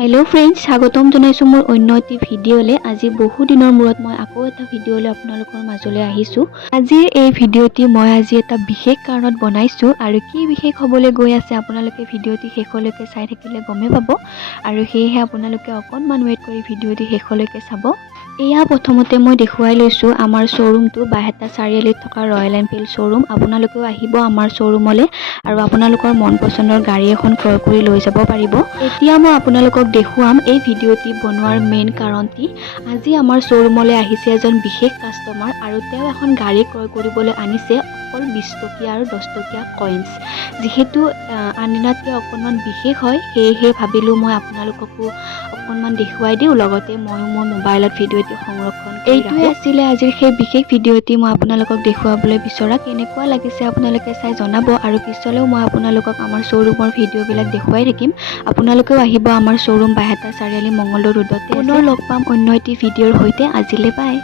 Hello friends स्वागतम जनाइছো মোৰ অন্য এটি ভিডিঅ'লে। আজি বহু দিনৰ মূৰত মই আকৌ এটা ভিডিঅ'লে আপোনালোকৰ মাজলৈ আহিছো। আজিৰ এই ভিডিঅ'টি মই আজি এটা বিশেষ কাৰণত বনাইছো আৰু কি বিশেষ হ'বলৈ গৈ আছে আপোনালোকে ভিডিঅ'টি শেষলৈকে চাই থাকিলে গমেই পাব আৰু সেয়েহে আপোনালোকে অকণমান ৱেট কৰি ভিডিঅ'টি শেষলৈকে চাব। এয়া প্ৰথমতে মই দেখুৱাই লৈছো আমাৰ শ্বৰুমটো বাহেতা চাৰিআলিত থকা ৰয়েল এনফিল্ড শ্বৰুম। আপোনালোকেও আহিব আমাৰ শ্বৰুমলৈ আৰু আপোনালোকৰ মন পছন্দৰ গাড়ী এখন ক্ৰয় কৰি লৈ যাব পাৰিব। এতিয়া মই আপোনালোকক দেখুৱাম এই ভিডিঅ'টি বনোৱাৰ মেইন কাৰণটি। আজি আমাৰ শ্বৰুমলৈ আহিছে এজন বিশেষ কাষ্টমাৰ আৰু তেওঁ এখন গাড়ী ক্ৰয় কৰিবলৈ আনিছে অকল 20 টকীয়া আৰু 10 টকীয়া কইনছ। যেহেতু আনদিনাতকৈ অকণমান বিশেষ হয় সেয়েহে ভাবিলোঁ মই আপোনালোককো অকণমান দেখুৱাই দিওঁ, লগতে ময়ো মোৰ মোবাইলত ভিডিঅ'টি সংৰক্ষণ কৰি এইটোৱে আছিলে আজিৰ সেই বিশেষ ভিডিঅ'টি মই আপোনালোকক দেখুৱাবলৈ বিচৰা। কেনেকুৱা লাগিছে আপোনালোকে চাই জনাব আৰু পিছলৈও মই আপোনালোকক আমাৰ শ্বৰুমৰ ভিডিঅ'বিলাক দেখুৱাই থাকিম। আপোনালোকেও আহিব আমাৰ শ্বৰুম বাহেতা চাৰিআলি মঙ্গলদৈ ৰোডতে। পুনৰ লগ পাম অন্য এটি ভিডিঅ'ৰ সৈতে। আজিলৈ বাই।